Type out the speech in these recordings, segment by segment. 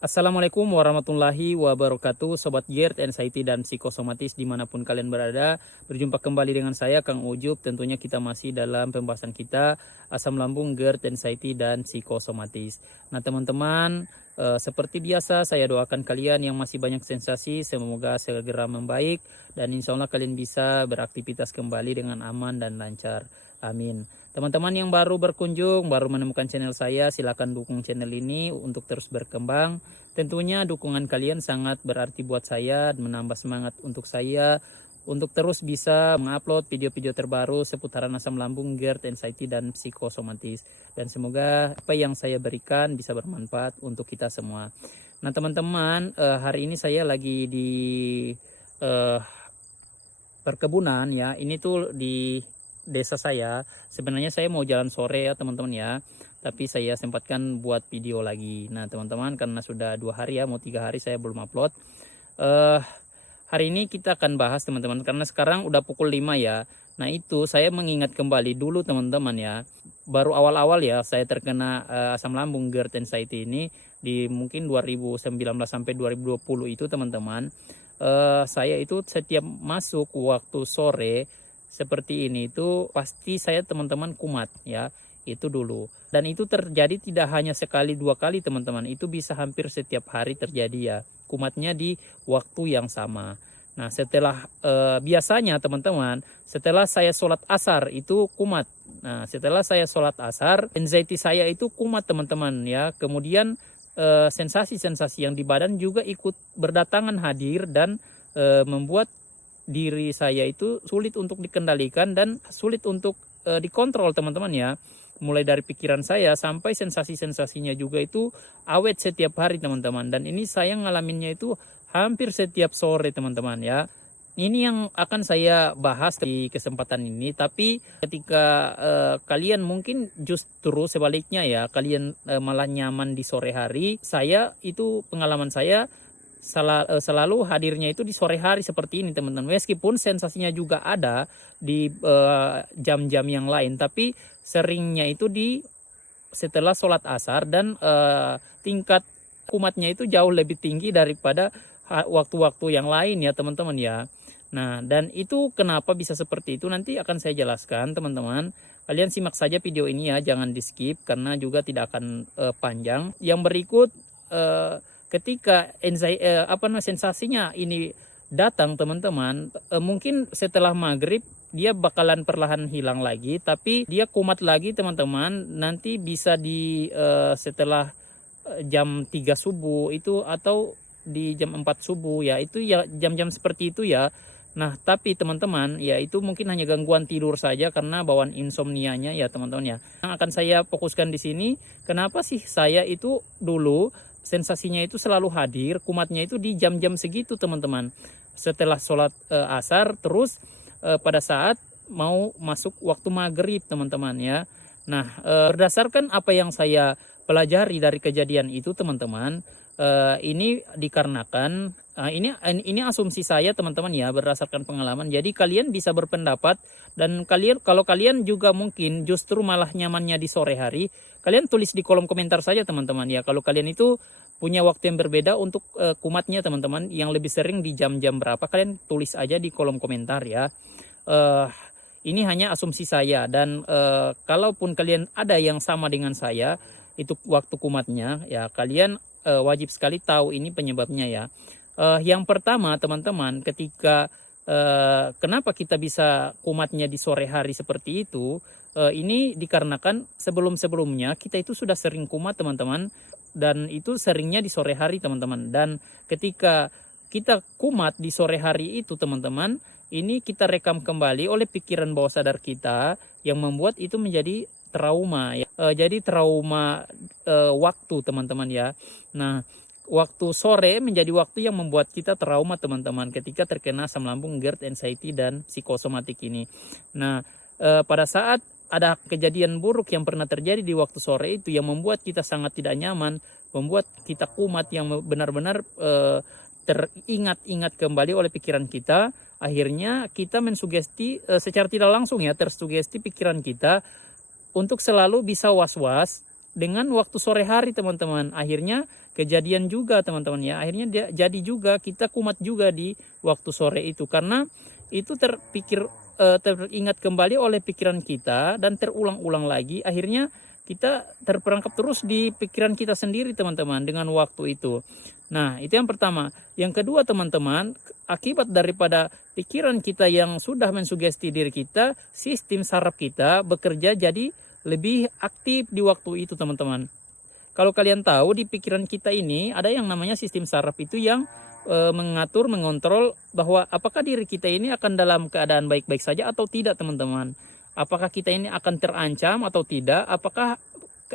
Assalamualaikum warahmatullahi wabarakatuh, Sobat GERD, Anxiety, dan Psikosomatis dimanapun kalian berada. Berjumpa kembali dengan saya, Kang Ujub. Tentunya kita masih dalam pembahasan kita asam lambung, GERD, Anxiety, dan Psikosomatis. Nah teman-teman, seperti biasa saya doakan kalian yang masih banyak sensasi, semoga segera membaik. Dan insya Allah kalian bisa beraktivitas kembali dengan aman dan lancar. Amin. Teman-teman yang baru berkunjung, baru menemukan channel saya, silakan dukung channel ini untuk terus berkembang. Tentunya dukungan kalian sangat berarti buat saya, menambah semangat untuk saya untuk terus bisa mengupload video-video terbaru seputaran asam lambung, GERD, anxiety, dan psikosomatis. Dan semoga apa yang saya berikan bisa bermanfaat untuk kita semua. Nah teman-teman, hari ini saya lagi di eh, perkebunan ya. Ini tuh di desa saya. Sebenarnya saya mau jalan sore ya teman-teman ya, tapi saya sempatkan buat video lagi. Nah teman-teman, karena sudah 2 hari ya, mau 3 hari saya belum upload. Hari ini kita akan bahas teman-teman, karena sekarang udah pukul 5 ya. Nah itu saya mengingat kembali dulu teman-teman ya, baru awal-awal ya saya terkena asam lambung, GERD, anxiety ini di mungkin 2019 sampai 2020 itu teman-teman. Saya itu setiap masuk waktu sore seperti ini itu pasti saya teman-teman kumat ya, itu dulu. Dan itu terjadi tidak hanya sekali 2 kali teman-teman, itu bisa hampir setiap hari terjadi ya, kumatnya di waktu yang sama. Nah setelah biasanya teman-teman, setelah saya sholat asar itu kumat. Nah setelah saya sholat asar, anxiety saya itu kumat teman-teman ya. Kemudian sensasi-sensasi yang di badan juga ikut berdatangan hadir dan membuat diri saya itu sulit untuk dikendalikan dan sulit untuk dikontrol teman-teman ya. Mulai dari pikiran saya sampai sensasi-sensasinya juga itu awet setiap hari teman-teman. Dan ini saya ngalaminnya itu hampir setiap sore teman-teman ya. Ini yang akan saya bahas di kesempatan ini. Tapi ketika kalian mungkin justru sebaliknya ya, kalian malah nyaman di sore hari. Saya itu pengalaman saya selalu hadirnya itu di sore hari seperti ini teman-teman. Meskipun sensasinya juga ada di jam-jam yang lain, tapi seringnya itu di setelah sholat asar dan tingkat kumatnya itu jauh lebih tinggi daripada waktu-waktu yang lain ya teman-teman ya. Nah dan itu kenapa bisa seperti itu nanti akan saya jelaskan teman-teman. Kalian simak saja video ini ya, jangan di skip karena juga tidak akan panjang. Yang berikut ketika sensasinya ini datang teman-teman, mungkin setelah maghrib dia bakalan perlahan hilang lagi, tapi dia kumat lagi teman-teman, nanti bisa di setelah jam 3 subuh itu atau di jam 4 subuh ya, itu ya jam-jam seperti itu ya. Nah tapi teman-teman ya, itu mungkin hanya gangguan tidur saja karena bawaan insomnianya ya teman-teman ya. Yang akan saya fokuskan di sini, kenapa sih saya itu dulu sensasinya itu selalu hadir, kumatnya itu di jam-jam segitu teman-teman. Setelah sholat asar, terus pada saat mau masuk waktu maghrib teman-teman ya. Nah berdasarkan apa yang saya pelajari dari kejadian itu teman-teman, ini dikarenakan ini asumsi saya teman-teman ya, berdasarkan pengalaman. Jadi kalian bisa berpendapat, dan kalau kalian juga mungkin justru malah nyamannya di sore hari, kalian tulis di kolom komentar saja teman-teman ya. Kalau kalian itu punya waktu yang berbeda untuk kumatnya teman-teman, yang lebih sering di jam-jam berapa, kalian tulis aja di kolom komentar ya. Ini hanya asumsi saya, dan kalaupun kalian ada yang sama dengan saya itu waktu kumatnya ya, kalian wajib sekali tahu ini penyebabnya ya. Yang pertama teman-teman, ketika kenapa kita bisa kumatnya di sore hari seperti itu, ini dikarenakan sebelum-sebelumnya kita itu sudah sering kumat teman-teman, dan itu seringnya di sore hari teman-teman. Dan ketika kita kumat di sore hari itu teman-teman, ini kita rekam kembali oleh pikiran bawah sadar kita yang membuat itu menjadi trauma ya. Jadi trauma waktu teman-teman ya. Nah waktu sore menjadi waktu yang membuat kita trauma teman-teman, ketika terkena asam lambung, GERD, anxiety, dan psikosomatik ini. Nah pada saat ada kejadian buruk yang pernah terjadi di waktu sore itu yang membuat kita sangat tidak nyaman, membuat kita kumat, yang benar-benar teringat-ingat kembali oleh pikiran kita. Akhirnya kita mensugesti secara tidak langsung ya, tersugesti pikiran kita untuk selalu bisa was-was dengan waktu sore hari teman-teman. Akhirnya kejadian juga teman-teman ya. Akhirnya jadi juga kita kumat juga di waktu sore itu, karena itu teringat kembali oleh pikiran kita dan terulang-ulang lagi. Akhirnya kita terperangkap terus di pikiran kita sendiri teman-teman dengan waktu itu. Nah, itu yang pertama. Yang kedua teman-teman, akibat daripada pikiran kita yang sudah mensugesti diri kita, sistem saraf kita bekerja jadi lebih aktif di waktu itu teman-teman. Kalau kalian tahu, di pikiran kita ini ada yang namanya sistem saraf itu yang mengatur, mengontrol bahwa apakah diri kita ini akan dalam keadaan baik-baik saja atau tidak teman-teman. Apakah kita ini akan terancam atau tidak, apakah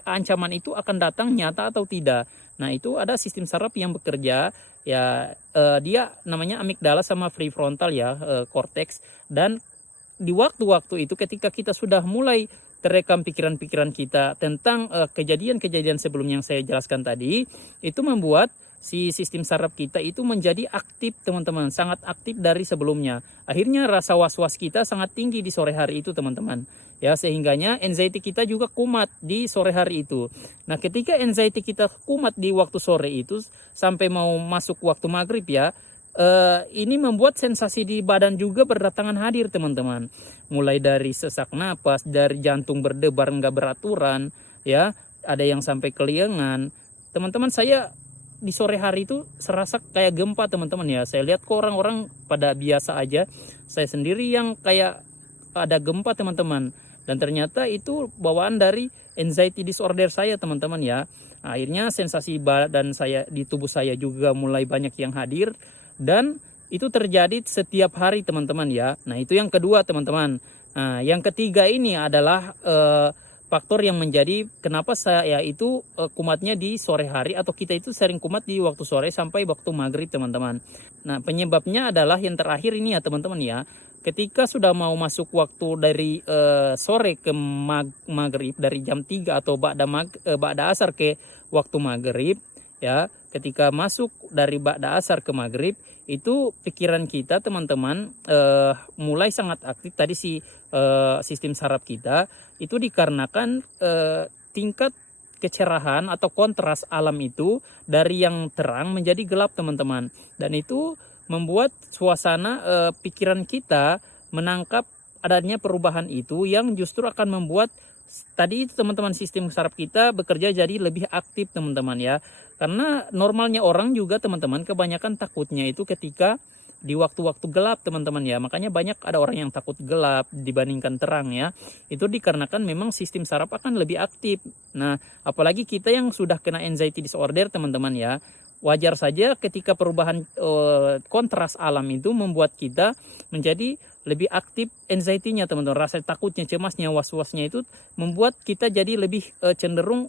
ancaman itu akan datang nyata atau tidak. Nah, itu ada sistem saraf yang bekerja ya, dia namanya amigdala sama prefrontal ya, cortex. Dan di waktu-waktu itu ketika kita sudah mulai terekam pikiran-pikiran kita tentang kejadian-kejadian sebelumnya yang saya jelaskan tadi, itu membuat si sistem saraf kita itu menjadi aktif teman-teman, sangat aktif dari sebelumnya. Akhirnya rasa was-was kita sangat tinggi di sore hari itu teman-teman. Ya, sehingganya anxiety kita juga kumat di sore hari itu. Nah, ketika anxiety kita kumat di waktu sore itu sampai mau masuk waktu maghrib ya, ini membuat sensasi di badan juga berdatangan hadir teman-teman. Mulai dari sesak napas, dari jantung berdebar nggak beraturan, ya, ada yang sampai keliengan. Teman-teman, saya di sore hari itu serasa kayak gempa teman-teman ya. Saya lihat kok orang-orang pada biasa aja, saya sendiri yang kayak ada gempa teman-teman. Dan ternyata itu bawaan dari anxiety disorder saya teman-teman ya. Akhirnya sensasi badan saya di tubuh saya juga mulai banyak yang hadir. Dan itu terjadi setiap hari teman-teman ya. Nah, itu yang kedua teman-teman. Nah, yang ketiga ini adalah faktor yang menjadi kenapa saya itu kumatnya di sore hari, atau kita itu sering kumat di waktu sore sampai waktu maghrib teman-teman. Nah, penyebabnya adalah yang terakhir ini ya teman-teman ya. Ketika sudah mau masuk waktu dari sore ke maghrib, dari jam 3 atau ba'da asar ke waktu maghrib ya, ketika masuk dari ba'da asar ke maghrib, itu pikiran kita teman-teman mulai sangat aktif tadi sistem saraf kita, itu dikarenakan tingkat kecerahan atau kontras alam itu dari yang terang menjadi gelap teman-teman. Dan itu membuat suasana pikiran kita menangkap adanya perubahan itu yang justru akan membuat tadi itu teman-teman sistem saraf kita bekerja jadi lebih aktif teman-teman ya. Karena normalnya orang juga teman-teman kebanyakan takutnya itu ketika di waktu-waktu gelap teman-teman ya. Makanya banyak ada orang yang takut gelap dibandingkan terang ya. Itu dikarenakan memang sistem saraf akan lebih aktif. Nah, apalagi kita yang sudah kena anxiety disorder teman-teman ya. Wajar saja ketika perubahan kontras alam itu membuat kita menjadi lebih aktif anxiety-nya teman-teman. Rasa takutnya, cemasnya, was-wasnya itu membuat kita jadi lebih cenderung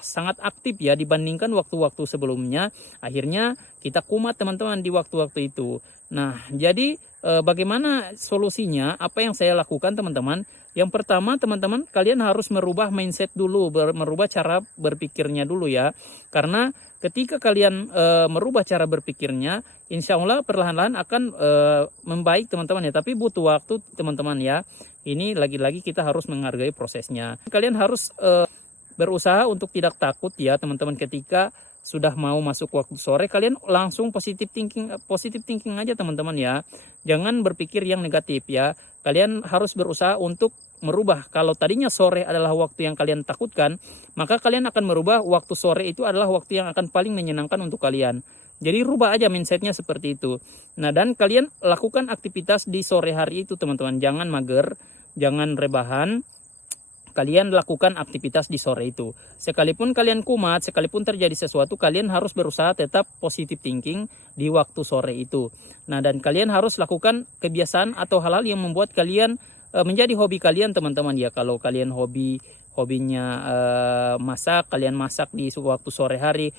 sangat aktif ya dibandingkan waktu-waktu sebelumnya. Akhirnya kita kumat teman-teman di waktu-waktu itu. Nah, jadi bagaimana solusinya? Apa yang saya lakukan teman-teman? Yang pertama teman-teman, kalian harus merubah mindset dulu, merubah cara berpikirnya dulu ya. Karena ketika kalian merubah cara berpikirnya, insya Allah perlahan-lahan akan membaik teman-teman ya. Tapi butuh waktu teman-teman ya. Ini lagi-lagi kita harus menghargai prosesnya. Kalian harus berusaha untuk tidak takut ya teman-teman. Ketika sudah mau masuk waktu sore, kalian langsung positive thinking aja teman-teman ya. Jangan berpikir yang negatif ya. Kalian harus berusaha untuk merubah. Kalau tadinya sore adalah waktu yang kalian takutkan, maka kalian akan merubah waktu sore itu adalah waktu yang akan paling menyenangkan untuk kalian. Jadi rubah aja mindsetnya seperti itu. Nah, dan kalian lakukan aktivitas di sore hari itu teman-teman. Jangan mager, jangan rebahan. Kalian lakukan aktivitas di sore itu. Sekalipun kalian kumat, sekalipun terjadi sesuatu, kalian harus berusaha tetap positive thinking di waktu sore itu. Nah, dan kalian harus lakukan kebiasaan atau hal-hal yang membuat kalian menjadi hobi kalian teman-teman ya. Kalau kalian hobinya masak, kalian masak di waktu sore hari.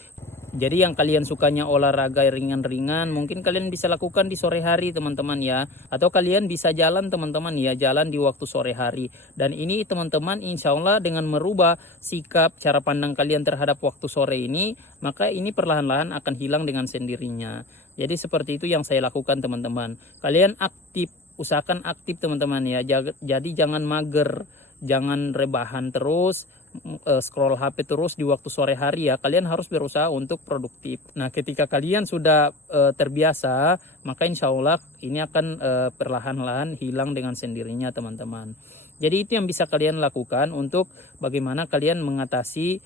Jadi yang kalian sukanya olahraga ringan-ringan, mungkin kalian bisa lakukan di sore hari teman-teman ya. Atau kalian bisa jalan teman-teman ya, jalan di waktu sore hari. Dan ini teman-teman insya Allah dengan merubah sikap, cara pandang kalian terhadap waktu sore ini, maka ini perlahan-lahan akan hilang dengan sendirinya. Jadi seperti itu yang saya lakukan teman-teman. Kalian aktif, usahakan aktif teman-teman ya. Jadi jangan mager, jangan rebahan terus, scroll HP terus di waktu sore hari ya, kalian harus berusaha untuk produktif. Nah, ketika kalian sudah terbiasa, maka insya Allah ini akan perlahan-lahan hilang dengan sendirinya teman-teman. Jadi itu yang bisa kalian lakukan untuk bagaimana kalian mengatasi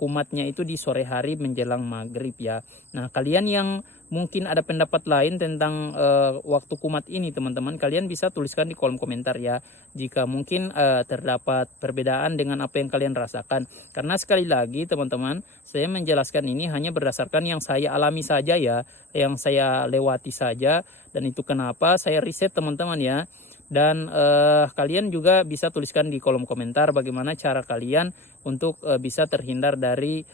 kumatnya itu di sore hari menjelang maghrib ya. Nah, kalian yang mungkin ada pendapat lain tentang waktu kumat ini teman-teman, kalian bisa tuliskan di kolom komentar ya, jika mungkin terdapat perbedaan dengan apa yang kalian rasakan. Karena sekali lagi teman-teman, saya menjelaskan ini hanya berdasarkan yang saya alami saja ya, yang saya lewati saja, dan itu kenapa saya riset teman-teman ya. Dan kalian juga bisa tuliskan di kolom komentar bagaimana cara kalian untuk bisa terhindar dari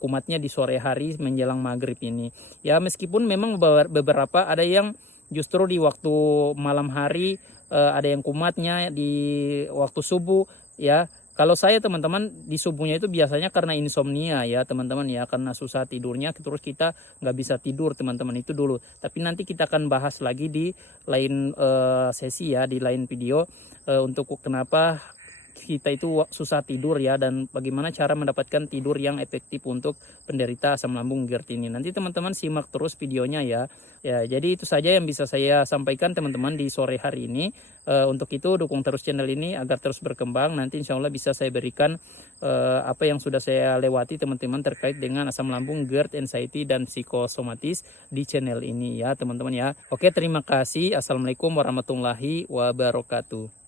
kumatnya di sore hari menjelang maghrib ini. Ya, meskipun memang beberapa ada yang justru di waktu malam hari, ada yang kumatnya di waktu subuh ya. Kalau saya teman-teman di subuhnya itu biasanya karena insomnia ya teman-teman ya, karena susah tidurnya terus kita nggak bisa tidur teman-teman, itu dulu. Tapi nanti kita akan bahas lagi di lain sesi ya, di lain video untuk kenapa kita itu susah tidur ya, dan bagaimana cara mendapatkan tidur yang efektif untuk penderita asam lambung GERD ini. Nanti teman-teman simak terus videonya ya. Ya, jadi itu saja yang bisa saya sampaikan teman-teman di sore hari ini. Untuk itu dukung terus channel ini agar terus berkembang. Nanti insya Allah bisa saya berikan apa yang sudah saya lewati teman-teman terkait dengan asam lambung, GERD, anxiety, dan psikosomatis di channel ini ya teman-teman ya. Oke, terima kasih. Assalamualaikum warahmatullahi wabarakatuh.